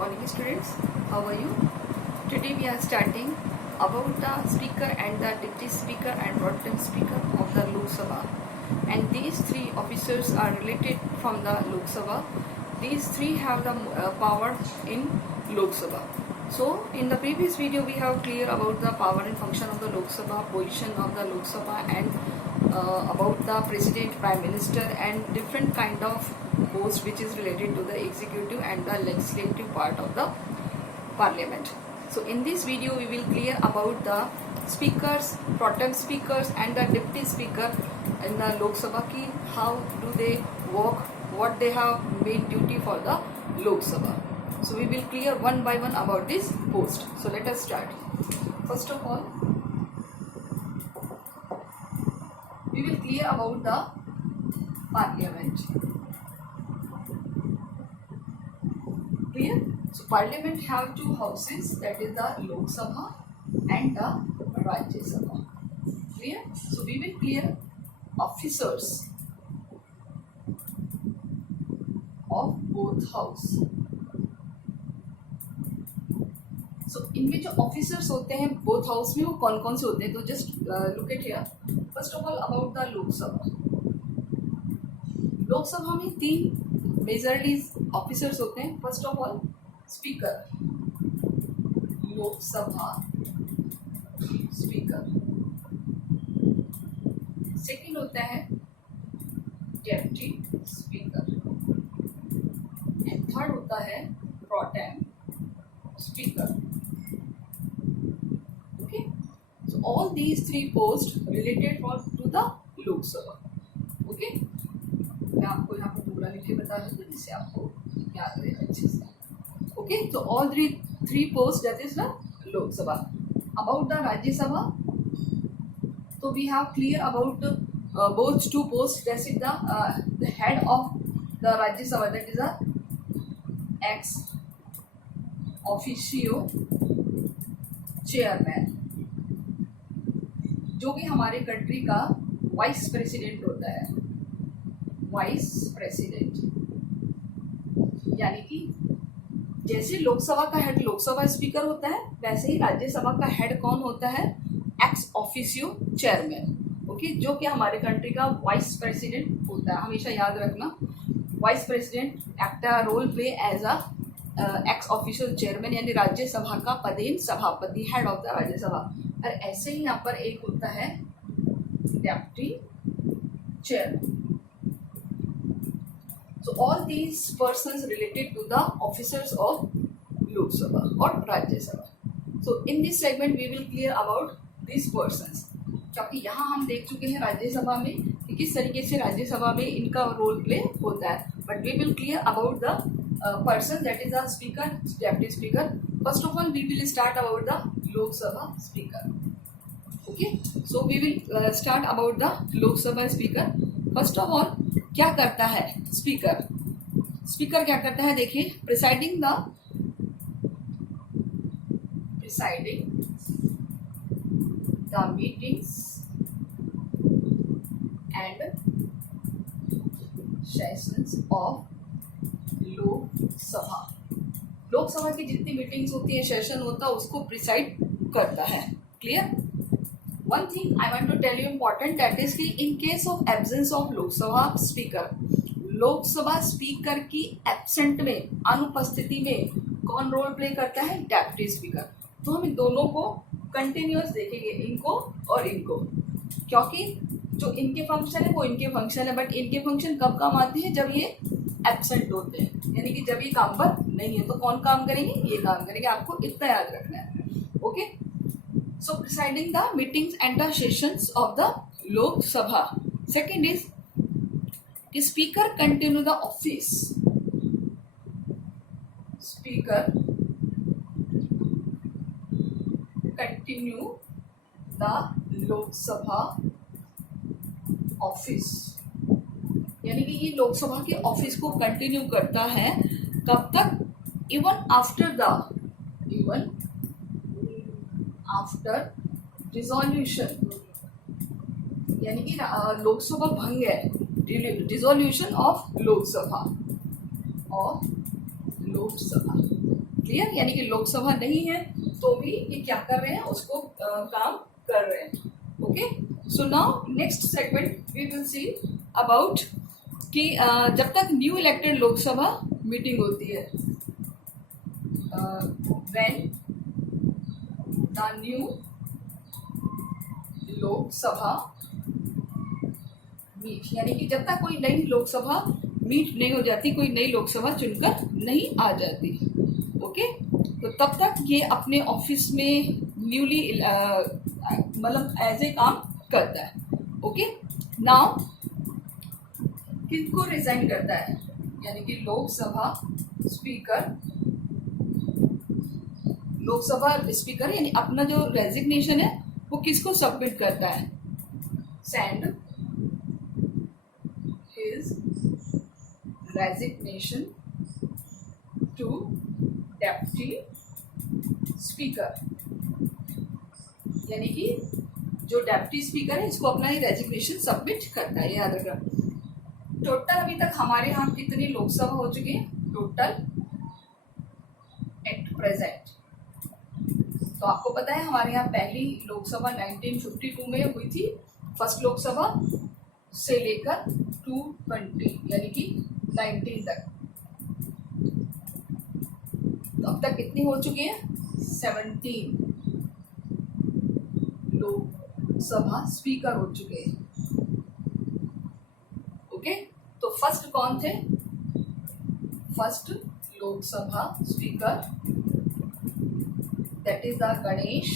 morning students, how are you? Today we are starting about the speaker and the deputy speaker and pro-tem speaker of the Lok Sabha, and these three officers are related from the Lok Sabha. These three have the power in Lok Sabha. So in the previous video we have clear about the power and function of the Lok Sabha, position of the Lok Sabha, and about the president, prime minister, and different kind of post which is related to the executive and the legislative part of the parliament. So in this video we will clear about the speakers, pro-tem speakers, and the deputy speaker in the Lok Sabha ki how do they work, what they have main duty for the Lok Sabha. So we will clear one by one about this post. So let us start. First of all, we will clear about the parliament. Clear? So parliament have two houses, that is the Lok Sabha and the Rajya Sabha. Clear? So we will clear officers of both house. So इनमें जो officers होते हैं both house में वो कौन कौन से होते हैं, तो just look at here. First of all about the लोक सभा. लोक सभा में तीन मेजरली ऑफिसर्स होते हैं. फर्स्ट ऑफ ऑल स्पीकर, लोक सभा स्पीकर. सेकंड होता है डेप्टी स्पीकर, एंड थर्ड होता है प्रो-टेम speaker. So all these three posts related to the Lok Sabha. Okay? मैं आपको यहाँ पर पूरा लिख के बता दूँ जिससे आपको याद रहे अच्छे से. Okay? So all three posts, that is the Lok Sabha. About the Rajya Sabha, so we have clear about both two posts. That is the head of the Rajya Sabha, that is the ex officio chairman, जो कि हमारे country का vice president होता है. Vice president यानी कि जैसे लोकसभा का हेड लोकसभा स्पीकर होता है, वैसे ही राज्यसभा का हेड कौन होता है, एक्स ऑफिशियो चेयरमैन. ओके, जो कि हमारे कंट्री का वाइस प्रेसिडेंट होता है. हमेशा याद रखना, vice president act role play as a ex official chairman, यानी राज्यसभा का पदेन सभापति, हेड ऑफ द राज्यसभा. और ऐसे ही यहाँ पर एक होता है deputy chairman. So all these persons related to the officers of Lok Sabha और Rajya Sabha. So in this segment we will clear about this persons, क्योंकि यहाँ हम देख चुके हैं राज्यसभा में कि किस तरीके से राज्यसभा में इनका रोल प्ले होता है. But we will clear about the person, that is the speaker, deputy speaker. First of all we will start about the Lok Sabha speaker. Okay, so we will start about the Lok Sabha speaker. First of all क्या करता है speaker. Speaker क्या करता है, देखिए, presiding the meetings and sessions of Lok Sabha. Lok Sabha की जितनी meetings होती है, सेशन होता है, उसको प्रिसाइड करता है. Clear? One thing I want to tell you important, that is कि in case of absence of Lok Sabha speaker, Lok Sabha speaker की एब्सेंट में, अनुपस्थिति में कौन रोल प्ले करता है, डेप्टी स्पीकर. तो हम इन दोनों को कंटिन्यूअस देखेंगे, इनको और इनको, क्योंकि जो इनके फंक्शन है वो इनके फंक्शन है, बट इनके फंक्शन कब काम आते हैं, जब ये एब्सेंट होते हैं, यानी कि जब ये काम पर नहीं है तो कौन काम करेंगे, ये काम करेंगे. आपको इतना याद रखना है. Okay, so presiding the meetings and the sessions of the लोक सभा. सेकेंड इज कि speaker continue the office. Speaker continue the Lok Sabha office, यानी कि ये लोकसभा के ऑफिस को कंटिन्यू करता है. कब तक, इवन आफ्टर डिसॉल्यूशन, यानी कि लोकसभा भंग है, डिसॉल्यूशन ऑफ लोकसभा. क्लियर, यानी कि लोकसभा नहीं है तो भी ये क्या कर रहे हैं, उसको काम कर रहे हैं. Okay, so now next segment we will see about कि जब तक न्यू इलेक्टेड लोकसभा मीटिंग होती है, when the new Lok Sabha meet, यानी कि जब तक कोई नई लोकसभा मीट नहीं हो जाती, कोई नई लोकसभा चुनकर नहीं आ जाती. ओके, तो तब तक ये अपने ऑफिस में न्यूली मतलब एज ए काम करता है. ओके, नाउ किसको रिजाइन करता है, यानी कि लोकसभा स्पीकर यानी अपना जो रेजिग्नेशन है वो किसको सबमिट करता है, send his resignation to deputy speaker, यानी कि जो डेप्टी स्पीकर है इसको अपना ही रेजिग्नेशन सबमिट करता है. याद रखना. टोटल अभी तक हमारे यहाँ कितनी लोकसभा हो चुकी है, टोटल एट प्रेजेंट, तो आपको पता है हमारे यहाँ पहली लोकसभा 1952 में हुई थी, फर्स्ट लोकसभा से लेकर 220 यानी कि 19 तक. तो अब तक कितनी हो चुकी है, 17 लोकसभा स्पीकर हो चुके हैं. ओके, तो फर्स्ट कौन थे, first Lok Sabha speaker that is the Ganesh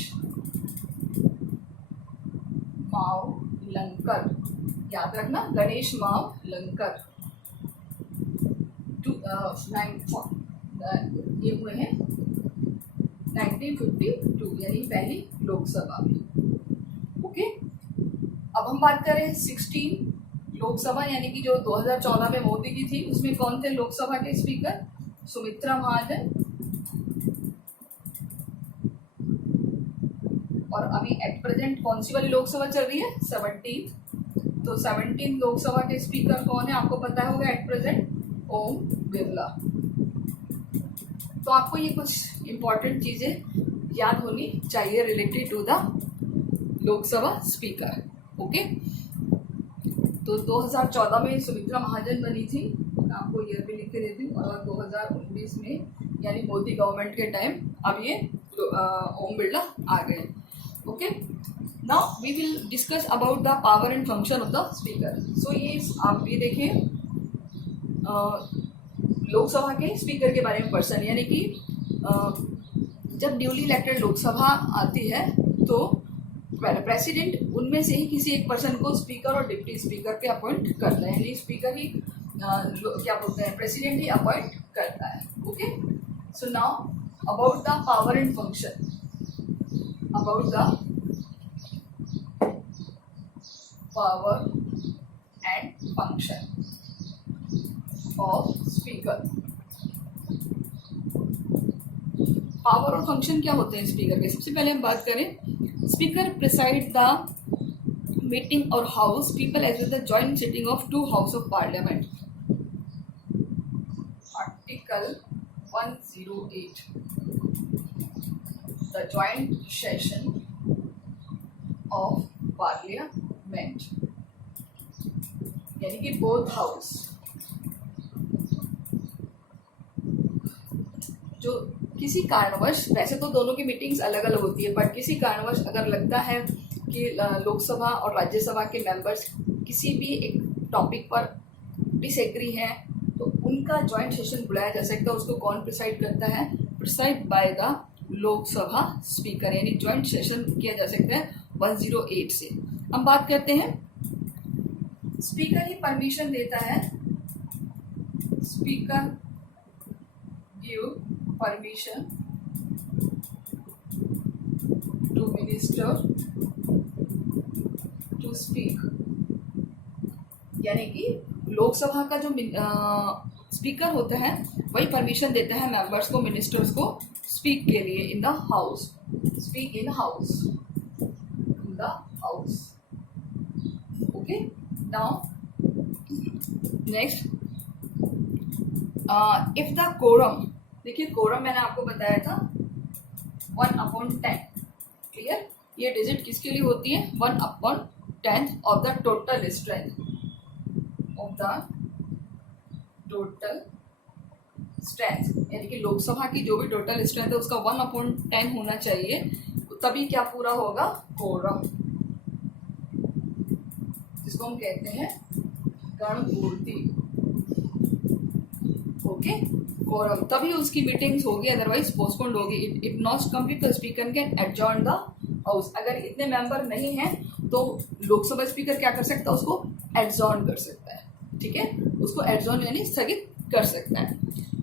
Mavalankar. याद रखना, गणेश मावलंकर. ये हुए हैं 1952 यानी पहली लोकसभा में. ओके, अब हम बात करें 16 लोकसभा यानी कि जो 2014 में मोदी की थी, उसमें कौन थे लोकसभा के स्पीकर, सुमित्रा महाजन. और अभी एट प्रेजेंट कौन सी वाली लोकसभा चल रही है, 17. तो 17 लोकसभा के स्पीकर कौन है आपको पता होगा एट प्रेजेंट, ओम बिरला. तो आपको ये कुछ इंपॉर्टेंट चीजें याद होनी चाहिए related to the Lok Sabha speaker. Okay, तो 2014 में सुमित्रा महाजन बनी थी, आपको ईयर भी लिख के देती हूँ, और 2019 में यानी मोदी गवर्नमेंट के टाइम अब ये ओम बिरला आ गए. Okay, now we will discuss about the power and function of the speaker. So ये आप ये देखें लोकसभा के स्पीकर के बारे में पर्सन, यानी कि जब न्यूली इलेक्टेड लोकसभा आती है तो प्रेसिडेंट उनमें से ही किसी एक पर्सन को स्पीकर और डिप्टी स्पीकर पे अपॉइंट करता है, यानी स्पीकर ही क्या बोलते हैं, प्रेसिडेंट ही अपॉइंट करता है. Okay, so now about the power and function, about the power and function of speaker. Power और फंक्शन क्या होते हैं स्पीकर के, सबसे पहले हम बात करें, स्पीकर प्रिसाइड द मीटिंग और house people as well the joint sitting of 2 house of parliament. Article 108, the joint session of parliament, यानी कि बोथ हाउस, जो किसी कारणवश, वैसे तो दोनों की मीटिंग्स अलग अलग होती है, पर किसी कारणवश अगर लगता है कि लोकसभा और राज्यसभा के मेंबर्स किसी भी एक टॉपिक पर डिसएग्री हैं तो उनका जॉइंट सेशन बुलाया जा सकता है. उसको कौन प्रिसाइड करता है, preside by the Lok Sabha speaker, यानी जॉइंट सेशन किया जा सकता है 108 से. हम बात करते हैं, स्पीकर ही परमिशन देता है, speaker give permission to minister to speak, यानी कि लोकसभा का जो स्पीकर होता है वही परमिशन देता है मेंबर्स को, मिनिस्टर्स को स्पीक के लिए in the house, speak in house, in the house. Okay, now next, if the quorum देखिए कोरम मैंने आपको बताया था 1/10, क्लियर। ये डिजिट किसके लिए होती है? 1/10 ऑफ द टोटल स्ट्रेंथ यानी कि लोकसभा की जो भी टोटल स्ट्रेंथ है उसका 1/10 होना चाहिए, तभी क्या पूरा होगा? कोरम, जिसको हम कहते हैं गणपूर्ति। ओके, कोरम, तभी उसकी मीटिंग्स होगी, अदरवाइज पोस्टपोन्ड होगी। It not complete the speaker can adjourn the house. अगर इतने मेंबर नहीं हैं तो लोकसभा स्पीकर क्या कर सकता है? उसको एडजॉर्न कर सकता है, ठीक है, उसको एडजॉर्न यानी स्थगित कर सकता है।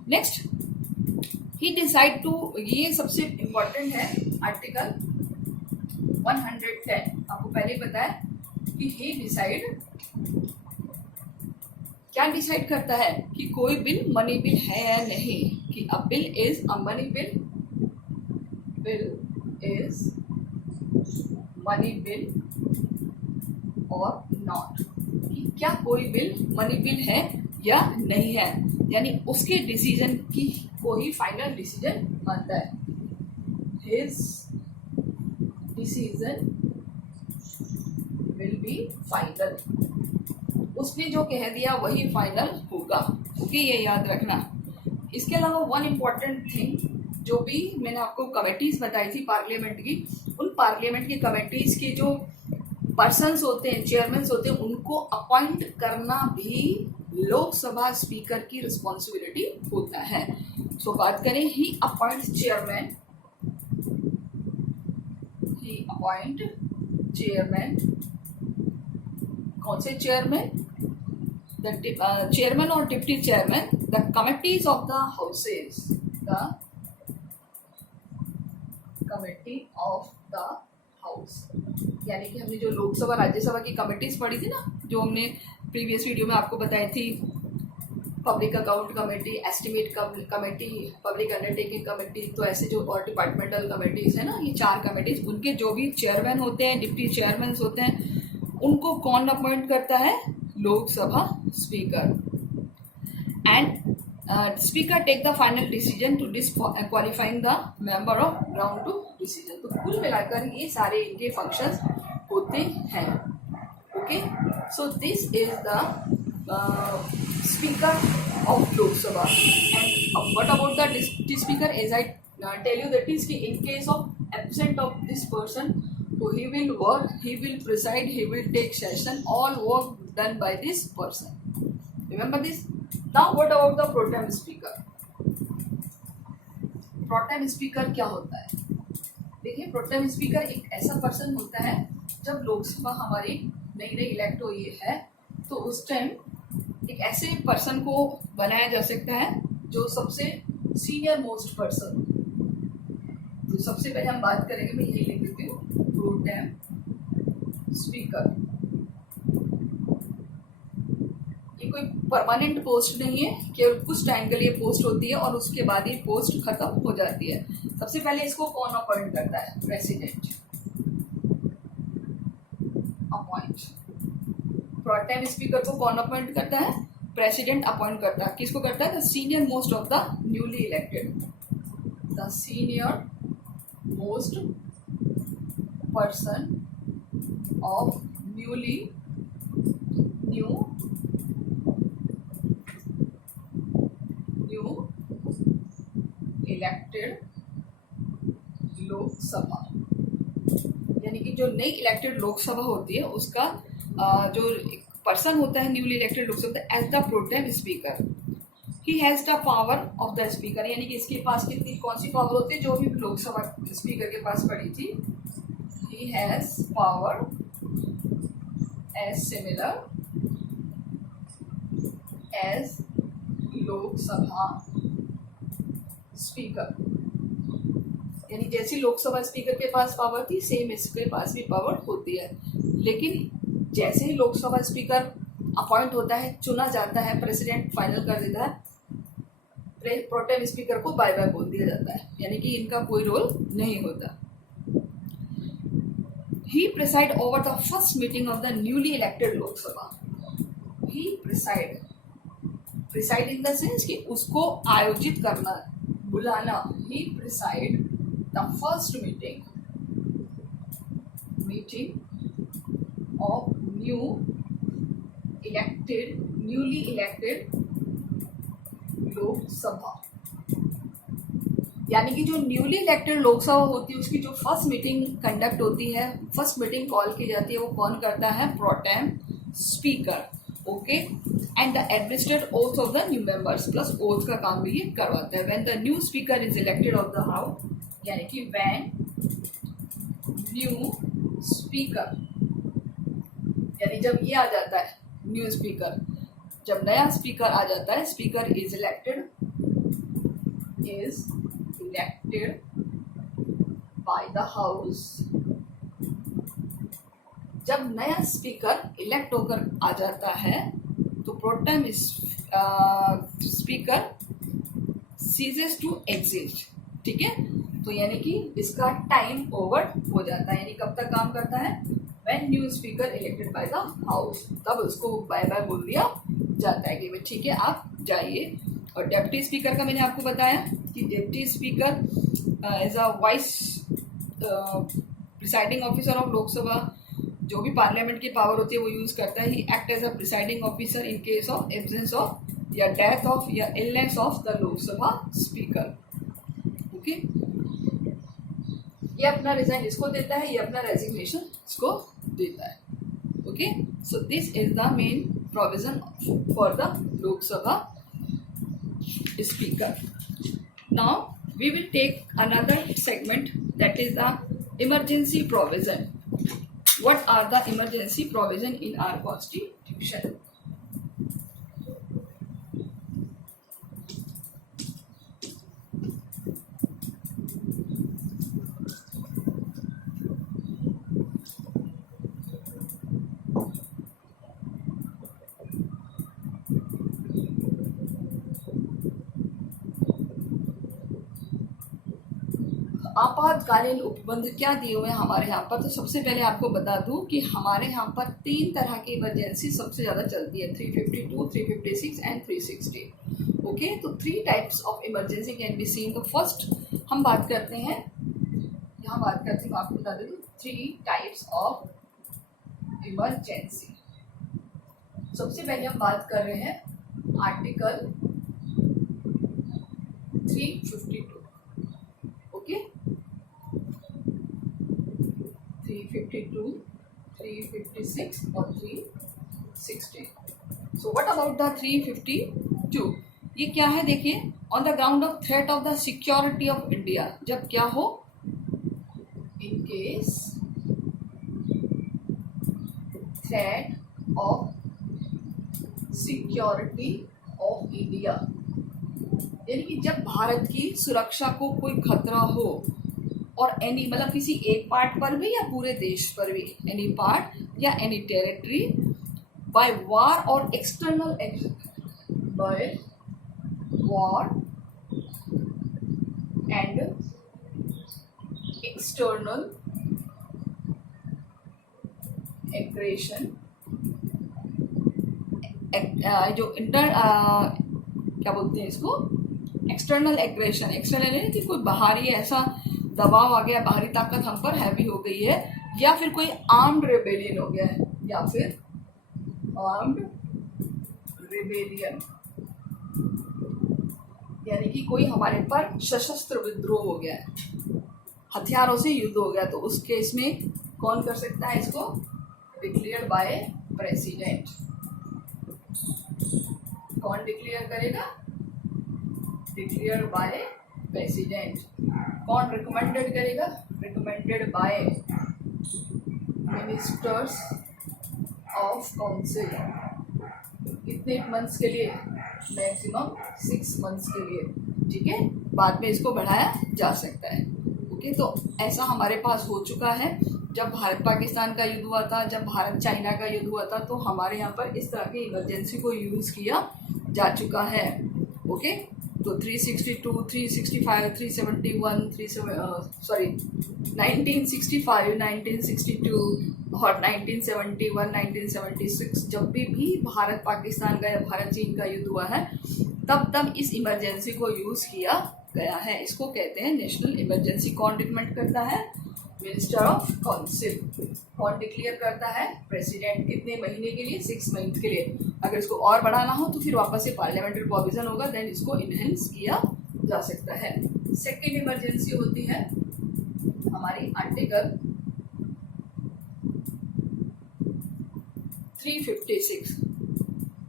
नेक्स्ट, ही डिसाइड टू, ये सबसे इंपॉर्टेंट है आर्टिकल 110, आपको पहले ही पता है कि ही डिसाइड, क्या डिसाइड करता है कि कोई बिल मनी बिल है या नहीं, कि अ bill is a money bill, is money bill और नॉट, कि क्या कोई बिल मनी बिल है या नहीं है, यानी उसके डिसीजन की को ही फाइनल डिसीजन मानता है। His decision will be final, उसने जो कह दिया वही फाइनल होगा। ओके, ये याद रखना। इसके अलावा वन इम्पॉर्टेंट थिंग, जो भी मैंने आपको कमेटीज बताई थी पार्लियामेंट की, उन पार्लियामेंट की कमेटीज के जो पर्सन्स होते हैं, चेयरमैन होते हैं, उनको अपॉइंट करना भी लोकसभा स्पीकर की रिस्पॉन्सिबिलिटी होता है। सो बात करें, ही अपॉइंट चेयरमैन, कौन से चेयरमैन? द चेयरमैन और deputy chairman, the committees of the houses, the committee of the house, यानी कि हमने जो लोकसभा राज्यसभा की कमिटीज पढ़ी थी ना, जो हमने प्रीवियस वीडियो में आपको बताई थी, public account committee, estimate committee, public undertaking committee, तो ऐसे जो और डिपार्टमेंटल कमेटीज है ना, ये 4 कमेटीज, उनके जो भी चेयरमैन होते हैं, डिप्टी चेयरमैन होते हैं, उनको कौन अपॉइंट करता है? Lok Sabha speaker. And speaker take the final decision to disqualifying the member of ground to decision. तो कुल मिलाकर ये सारे इनके फंक्शंस होते हैं। Okay, so this is the speaker of Lok Sabha. And what about the deputy speaker? As I tell you that is कि in case of absent of this person, so he will work, he will preside, he will take session, all work done by this person. Remember this. Now what about the pro tem speaker? Pro tem speaker क्या होता है? देखिए, pro tem speaker एक ऐसा person होता है, जब लोकसभा हमारी नई नई इलेक्ट हुई है, तो उस टाइम एक ऐसे पर्सन को बनाया जा सकता है जो सबसे सीनियर मोस्ट पर्सन। तो सबसे पहले हम बात करेंगे, मैं यही लिख देती हूँ, प्रो टेम स्पीकर। ये कोई परमानेंट पोस्ट नहीं है, केवल कुछ टाइम के लिए पोस्ट होती है और उसके बाद ही पोस्ट खत्म हो जाती है। सबसे पहले इसको कौन अपॉइंट करता है? President appoint. Pro tem speaker को कौन अपॉइंट करता है? प्रेसिडेंट अपॉइंट करता है। किसको करता है? The senior most of the newly elected, the senior most person of new elected Lok Sabha, यानी कि जो नई इलेक्टेड लोकसभा होती है उसका जो पर्सन होता है newly elected Lok Sabha, as the pro tem speaker, he has the power of the speaker, यानी कि इसके पास कितनी कौन सी पावर होती है जो भी लोकसभा स्पीकर के पास पड़ी थी। He has power as similar as Lok Sabha Speaker, यानी जैसी लोकसभा स्पीकर के पास पावर थी, सेम इसके पास भी पावर होती है। लेकिन जैसे ही लोकसभा स्पीकर अपॉइंट होता है, चुना जाता है, प्रेसिडेंट फाइनल कर देता है, प्रो टेम स्पीकर को बाय बाय बोल दिया जाता है, यानी कि इनका कोई रोल नहीं होता। He preside over the first meeting of the newly elected Lok Sabha. He preside in the sense कि उसको आयोजित करना, बुलाना, he preside the first meeting of newly elected लोक सभा। यानी कि जो न्यूली इलेक्टेड लोकसभा होती है उसकी जो फर्स्ट मीटिंग कंडक्ट होती है, फर्स्ट मीटिंग कॉल की जाती है, वो कौन करता है? Pro tem speaker. Okay, and the administrate oath of the new members, plus oath का काम भी ये करवाता है। When the new speaker is elected of the house, यानी कि व्हेन न्यू स्पीकर, यानी जब ये आ जाता है न्यू स्पीकर, जब नया स्पीकर आ जाता है, speaker is elected by the house. जब नया स्पीकर इलेक्ट होकर आ जाता है तो pro tem speaker ceases to exist. ठीक है, तो यानी कि इसका टाइम ओवर हो जाता है। यानी कब तक काम करता है? When new speaker elected by the house, तब उसको बाय बाय बोल दिया जाता है कि भाई ठीक है आप जाइए। और डेप्टी स्पीकर का मैंने आपको बताया कि deputy speaker as a vice presiding officer of Lok Sabha, जो भी पार्लियामेंट की पावर होती है वो यूज करता है। He act as a presiding officer in case of absence of या डेथ ऑफ या illness of the Lok Sabha speaker. Okay, ये अपना रिजाइन इसको देता है, ये अपना रेजिग्नेशन इसको देता है। Okay, so this is the main provision for the Lok Sabha speaker. Now we will take another segment, that is the emergency provision. What are the emergency provision in our constitution? आपातकालीन उपबंध क्या दिए हुए हैं हमारे यहाँ पर? तो सबसे पहले आपको बता दूं कि हमारे यहाँ पर 3 तरह की इमरजेंसी सबसे ज़्यादा चलती है, 352, 356 एंड 360। ओके, तो 3 types of emergency can be seen. तो फर्स्ट हम बात करते हैं, यहाँ बात करते हैं, आपको बता दूँ 3 टाइप्स ऑफ इमरजेंसी। सबसे पहले हम बात कर रहे हैं आर्टिकल 352। ओके, 352, 356 और 360। So what about the 352? ये क्या है? देखिए, on the ground of threat of the security of India, जब क्या हो? In case threat of security of India, यानी कि जब भारत की सुरक्षा को कोई खतरा हो, और एनी मतलब किसी एक पार्ट पर भी या पूरे देश पर भी, एनी पार्ट या एनी टेरिटरी, बाय वॉर और external, by war and external aggression, जो क्या बोलते हैं इसको? External aggression. एक्सटर्नल है कि कोई बाहरी ऐसा दबाव आ गया, बाहरी ताकत हम पर हैवी हो गई है, या फिर कोई आर्म्ड रेबेलियन हो गया है, या फिर आर्म्ड रेबेलियन, यानी कि कोई हमारे पर सशस्त्र विद्रोह हो गया है, हथियारों से युद्ध हो गया, तो उस केस में कौन कर सकता है इसको? Declare by president. कौन डिक्लेयर करेगा? Declare by president. कौन रिकमेंडेड करेगा? Recommended by ministers of council. कितने मंथ्स के लिए? मैक्सिमम 6 मंथ्स के लिए। ठीक है, बाद में इसको बढ़ाया जा सकता है। ओके, तो ऐसा हमारे पास हो चुका है। जब भारत पाकिस्तान का युद्ध हुआ था, जब भारत चाइना का युद्ध हुआ था, तो हमारे यहाँ पर इस तरह की इमरजेंसी को यूज़ किया जा चुका है। ओके, तो 362, 365, 371, 1965, 1962 और 1971, 1976 जब भी भारत पाकिस्तान का या भारत चीन का युद्ध हुआ है, तब इस इमरजेंसी को यूज किया गया है। इसको कहते हैं नेशनल इमरजेंसी। कौन रिकमेंड करता है? Minister of council. कौन डिक्लेयर करता है? प्रेसिडेंट। कितने महीने के लिए? 6 मंथ के लिए। अगर इसको और बढ़ाना हो तो फिर वापस से पार्लियामेंट्री प्रोविजन होगा, देन इसको इनहेंस किया जा सकता है। सेकेंड इमरजेंसी होती है हमारी आर्टिकल 356।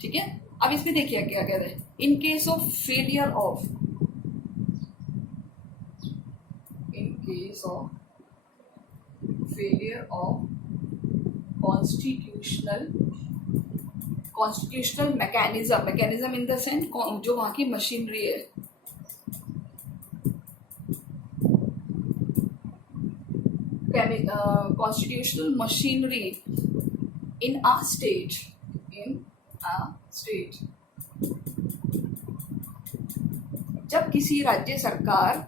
ठीक है, अब इसमें देखिए क्या कह रहे हैं। इन case of failure of constitutional mechanism in the sense जो वहां की मशीनरी है, constitutional machinery in a state जब किसी राज्य सरकार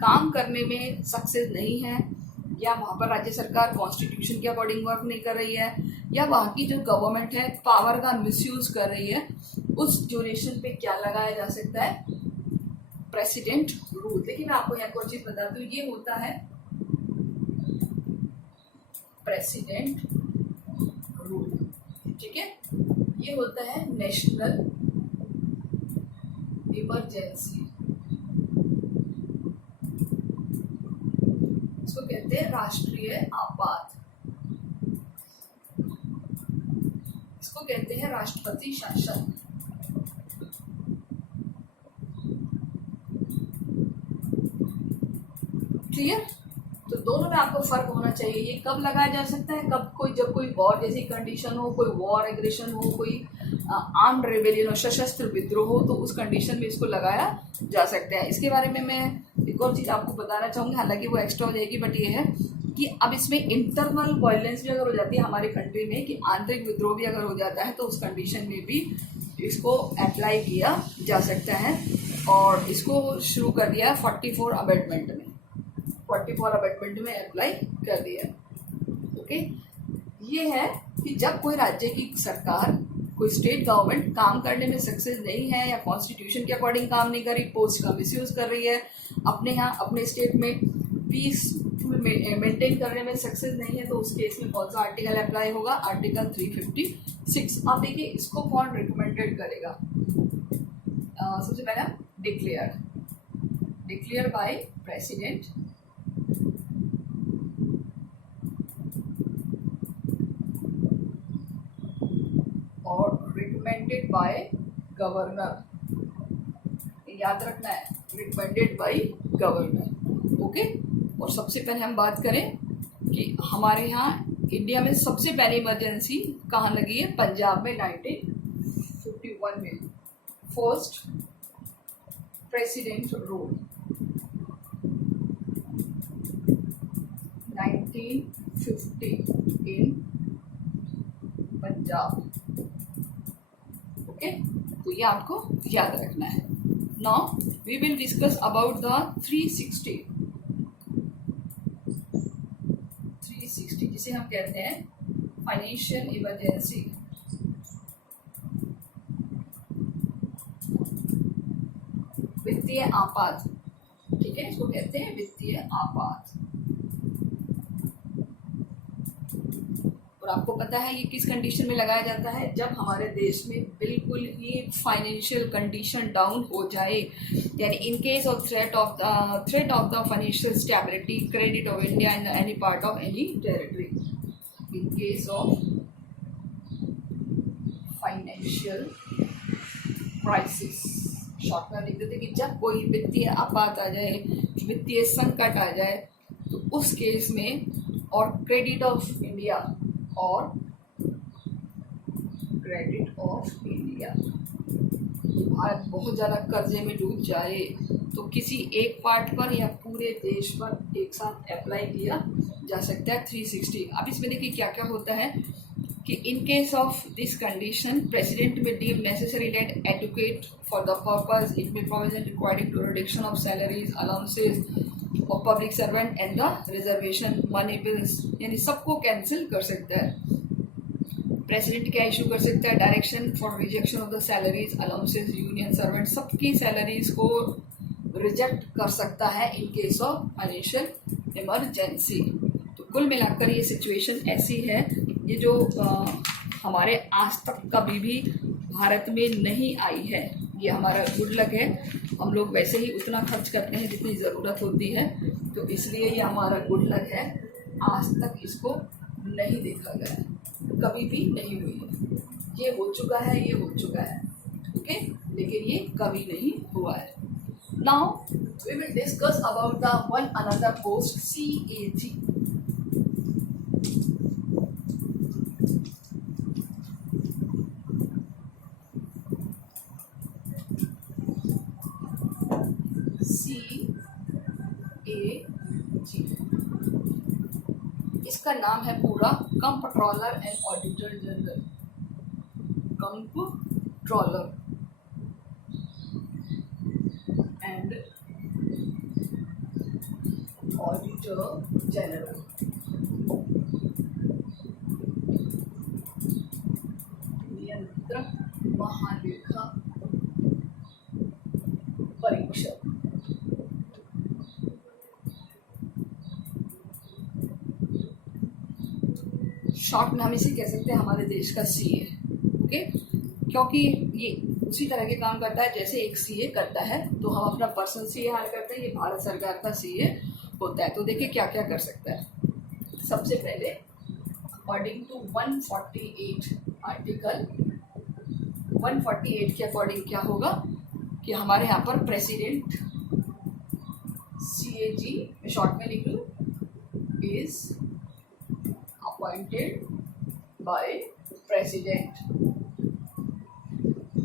काम करने में सक्सेस नहीं है, या वहाँ पर राज्य सरकार कॉन्स्टिट्यूशन के अकॉर्डिंग वर्क नहीं कर रही है, या वहाँ की जो गवर्नमेंट है पावर का मिसयूज कर रही है, उस ड्यूरेशन पे क्या लगाया जा सकता है? President rule. लेकिन मैं आपको यहाँ कोई चीज बताती हूँ, ये होता है प्रेसिडेंट रूल। ठीक है, ये होता है नेशनल इमरजेंसी। इसको कहते हैं राष्ट्रीय आपात। इसको कहते हैं राष्ट्रपति शासन। क्लियर? तो दोनों में आपको फर्क होना चाहिए। ये कब लगाया जा सकता है? जब कोई वॉर जैसी कंडीशन हो, कोई वॉर एग्रेशन हो, कोई आर्म्ड रेबेलियन हो, सशस्त्र विद्रोह हो, तो उस कंडीशन में इसको लगाया जा सकता है। इसके बारे में मैं एक और चीज आपको बताना चाहूंगी, हालांकि वो एक्स्ट्रा हो जाएगी, बट ये है कि अब इसमें इंटरनल वायलेंस भी अगर हो जाती है हमारे कंट्री में, कि आंतरिक विद्रोह भी अगर हो जाता है, तो उस कंडीशन में भी इसको अप्लाई किया जा सकता है। और इसको शुरू कर दिया 44 अमेंडमेंट में, 44 अमेंडमेंट में अप्लाई कर दिया। ओके, ये है कि जब कोई राज्य की सरकार, कोई स्टेट गवर्नमेंट काम करने में सक्सेस नहीं है, या कॉन्स्टिट्यूशन के अकॉर्डिंग काम नहीं कर रही, पोस्ट का मिसयूज कर रही है, अपने यहाँ अपने स्टेट में पीसफुल मेंटेन करने में सक्सेस नहीं है, तो उस केस में कौन सा आर्टिकल अप्लाई होगा? आर्टिकल 356। अब देखिए इसको कौन रिकमेंडेड करेगा? सबसे पहला डिक्लेयर बाय प्रेसिडेंट, और रिकमेंडेड बाय गवर्नर। याद रखना है, रिकमेंडेड बाय गवर्नर। ओके, और सबसे पहले हम बात करें कि हमारे यहाँ इंडिया में सबसे पहले इमरजेंसी कहाँ लगी है? पंजाब में 1951 में, first president rule 1950 in Punjab. Okay, तो ये आपको याद रखना है। Now we will discuss about the 360, जिसे हम कहते हैं फाइनेंशियल इमरजेंसी। वित्तीय आपात। ठीक है, इसको कहते हैं वित्तीय आपात। और आपको पता है ये किस कंडीशन में लगाया जाता है? जब हमारे देश में बिल्कुल ही फाइनेंशियल कंडीशन डाउन हो जाए, यानी इन case of threat of the financial stability, credit of India in any part of any territory. In case of financial crisis, short में लिख देते कि जब कोई वित्तीय आपात आ जाए, वित्तीय संकट आ जाए, तो उस केस में, और क्रेडिट ऑफ इंडिया भारत बहुत ज़्यादा कर्जे में डूब जाए, तो किसी एक पार्ट पर या पूरे देश पर एक साथ अप्लाई किया जा सकता है 360। अब इसमें देखिए क्या क्या होता है कि in case of this condition, president may deem necessary that educate for the purpose it may provision requiring to reduction of salaries, allowances of public servant and the reservation money bills, यानी सबको cancel कर सकता है। President क्या issue कर सकता है? Direction for rejection of the salaries allowances union servant, सबकी सैलरीज को रिजेक्ट कर सकता है इन केस ऑफ फाइनेंशियल इमरजेंसी। तो कुल मिलाकर ये सिचुएशन ऐसी है, ये जो हमारे आज तक कभी भी भारत में नहीं आई है, ये हमारा गुड लक है। हम लोग वैसे ही उतना खर्च करते हैं जितनी ज़रूरत होती है, तो इसलिए ये हमारा गुड लक है। आज तक इसको नहीं देखा गया है, कभी भी नहीं हुई है। ये हो चुका है, ये हो चुका है, ओके, लेकिन ये कभी नहीं हुआ है। Now we will discuss about the one another post CAG। इसका नाम है पूरा comptroller and auditor general. Comptroller and auditor general. नियंत्रक महालेखा परीक्षक। शॉर्ट में हम इसे कह सकते हैं हमारे देश का CA, ओके, क्योंकि ये उसी तरह के काम करता है जैसे एक CA करता है। तो हम अपना पर्सनल CA हायर करते हैं, ये भारत सरकार का CA होता है। तो देखिए क्या क्या कर सकता है। सबसे पहले अकॉर्डिंग टू 148 आर्टिकल 148 के अकॉर्डिंग क्या होगा कि हमारे यहाँ पर प्रेसिडेंट CAG मैं शॉर्ट में लिख लूँ, इज अपॉइंटेड बाय प्रेसिडेंट।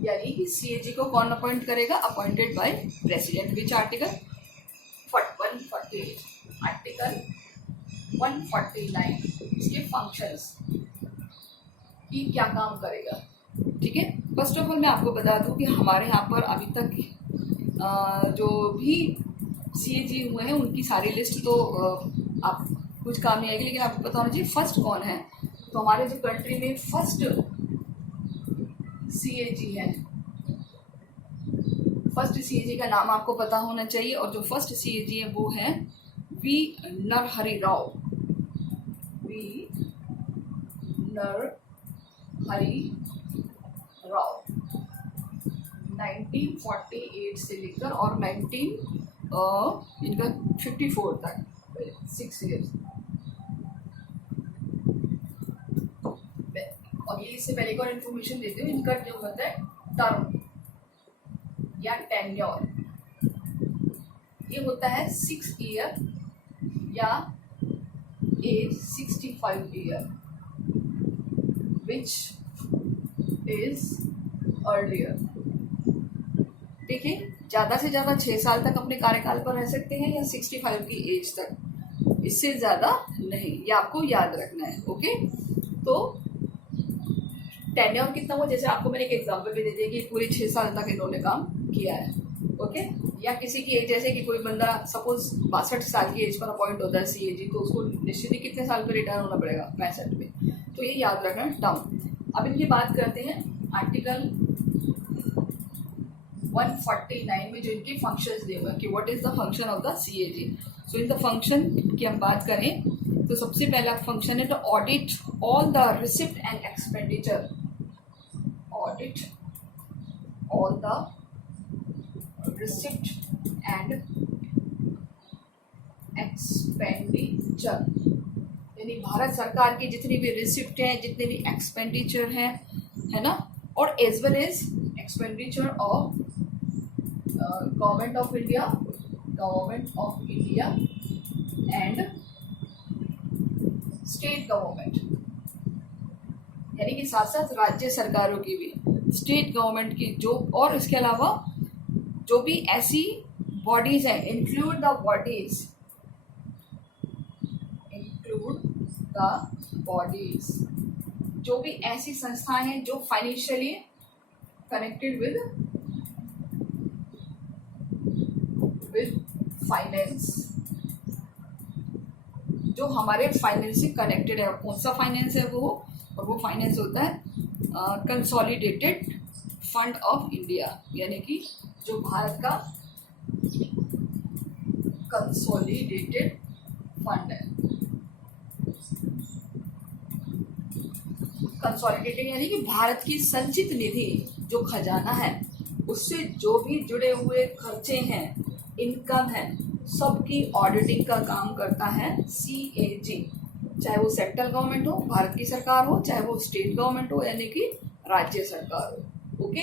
यानी कि CAG को कौन अपॉइंट करेगा? Appointed by president. Which article? 148। Article 149 इसके फंक्शंस कि क्या काम करेगा। ठीक है, फर्स्ट ऑफ ऑल मैं आपको बता दूं कि हमारे यहाँ पर अभी तक जो भी CAG हुए हैं उनकी सारी लिस्ट तो आप कुछ काम नहीं आएगी, लेकिन आपको पता होना चाहिए फर्स्ट कौन है। तो हमारे जो कंट्री में फर्स्ट CAG है, फर्स्ट CAG का नाम आपको पता होना चाहिए, और जो फर्स्ट CAG है वो है V. नरहरि राव। V. नरहरि राव 1948 से लेकर और 54 तक 6 इयर्स। और ये इससे पहले और इन्फॉर्मेशन देते हुए इनका जो होता है टर्म या टेन्योर, ये होता है 6 ईयर या age 65 year, which is earlier. देखिए, ज़्यादा से ज़्यादा 6 साल तक अपने कार्यकाल पर रह सकते हैं या 65 की एज तक, इससे ज़्यादा नहीं, ये आपको याद रखना है। ओके, तो टेन्योर कितना हुआ, जैसे आपको मैंने एक एग्जांपल भी दे दिया कि पूरे 6 साल तक इन्होंने काम किया है। ओके, या किसी की एज, जैसे कि कोई बंदा सपोज 62 साल की एज पर अपॉइंट होता है CAG, तो उसको निश्चित ही कितने साल पर रिटायर होना पड़ेगा? 65 में। तो ये याद रखना टर्म। अब इनकी बात करते हैं आर्टिकल 149 में जो इनके फंक्शंस दिए हुए हैं कि what is the function of the CAG। So in the function की हम बात करें तो सबसे पहला फंक्शन है to audit all the receipt and expenditure. Audit all the receipt and expenditure, यानी भारत सरकार की जितनी भी रिसिप्ट हैं, जितने भी एक्सपेंडिचर हैं, है ना, और as well as expenditure of government of India and state government, यानी कि साथ साथ राज्य सरकारों की भी, स्टेट गवर्नमेंट की जो, और इसके अलावा जो भी ऐसी बॉडीज हैं, इंक्लूड द बॉडीज, जो भी ऐसी संस्थाएं हैं जो फाइनेंशियली कनेक्टेड विद फाइनेंस, जो हमारे फाइनेंस से कनेक्टेड है। कौन सा फाइनेंस है वो? और वो फाइनेंस होता है कंसोलिडेटेड फंड ऑफ इंडिया, यानी कि जो भारत का कंसोलिडेटेड फंड है। कंसोलिडेटेड यानी कि भारत की संचित निधि जो खजाना है उससे जो भी जुड़े हुए खर्चे हैं, इनकम है, सबकी ऑडिटिंग का काम करता है CAG। चाहे वो सेंट्रल गवर्नमेंट हो, भारत की सरकार हो, चाहे वो स्टेट गवर्नमेंट हो यानी कि राज्य सरकार हो। ओके,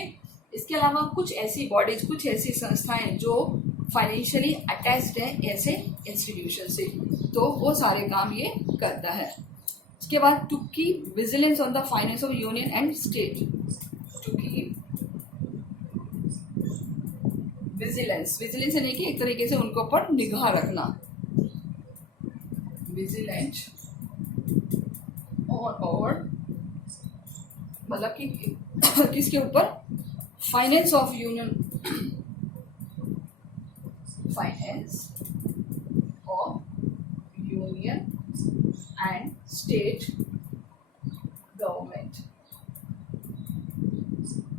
इसके अलावा कुछ ऐसी बॉडीज, कुछ ऐसी संस्थाएं जो फाइनेंशियली अटैच्ड है ऐसे इंस्टीट्यूशन से, तो वो सारे काम ये करता है। इसके बाद to keep vigilance on the finance of union and state, to keep vigilance, vigilance यानी कि एक तरीके से उनके ऊपर निगाह रखना, विजिलेंट और मतलब कि किसके ऊपर, finance of union, finance of union and state government.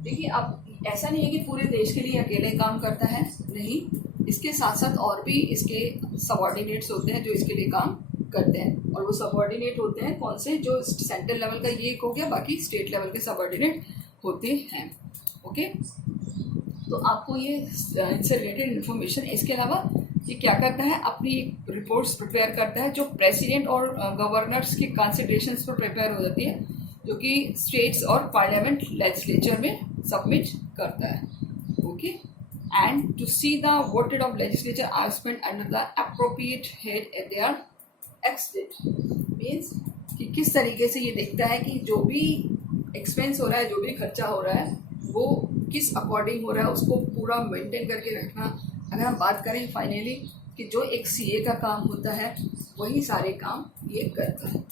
देखिए अब ऐसा नहीं है कि पूरे देश के लिए अकेले काम करता है, नहीं, इसके साथ साथ और भी इसके सबऑर्डिनेट्स होते हैं जो इसके लिए काम करते हैं, और वो सबऑर्डिनेट होते हैं कौन से, जो सेंट्रल लेवल का ये एक हो गया, बाकी स्टेट लेवल के सबऑर्डिनेट होते हैं। ओके, तो आपको ये इनसे रिलेटेड इन्फॉर्मेशन, इसके अलावा ये क्या करता है, अपनी रिपोर्ट्स प्रिपेयर करता है जो प्रेसिडेंट और गवर्नर्स के कंसिडरेशंस पर प्रिपेयर हो जाती है, जो कि स्टेट्स और पार्लियामेंट लेजिस्लेचर में सबमिट करता है। Okay, and to see the voted of legislature are spent under the appropriate head at their extent, means कि किस तरीके से ये देखता है कि जो भी एक्सपेंस हो रहा है, जो भी खर्चा हो रहा है, वो किस अकॉर्डिंग हो रहा है, उसको पूरा मेंटेन करके रखना। अगर हम बात करें फाइनली कि जो एक CA का काम होता है वही सारे काम ये करता है।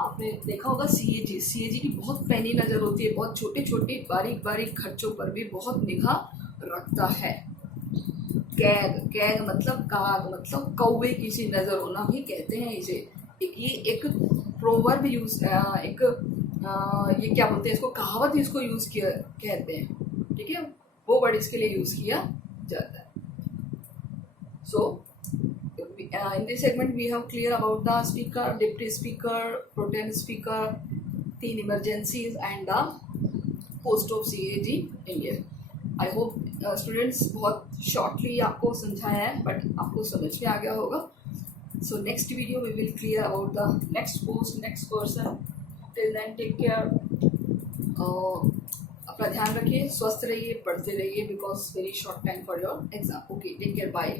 आपने देखा होगा CAG की बहुत पैनी नज़र होती है, बहुत छोटे छोटे बारीक बारीक खर्चों पर भी बहुत निगाह रखता है। कैग मतलब काग, मतलब कौवे की सी नज़र होना भी कहते हैं इसे। ये एक प्रोवर्ब यूज, ये क्या बोलते हैं इसको, कहावत इसको यूज किया कहते हैं, ठीक है, वो वर्ड इसके लिए यूज किया जाता है। सो in this segment we have clear about the speaker, deputy speaker, pro tem speaker, 3 emergencies and the post of CAG India. I hope students बहुत shortly आपको समझाया है, but आपको समझ में आ गया होगा। So next video we will clear about the next post, next person. Till then take care. अपना ध्यान रखिए, स्वस्थ रहिए, पढ़ते रहिए, because very short time for your exam. Okay, take care, bye.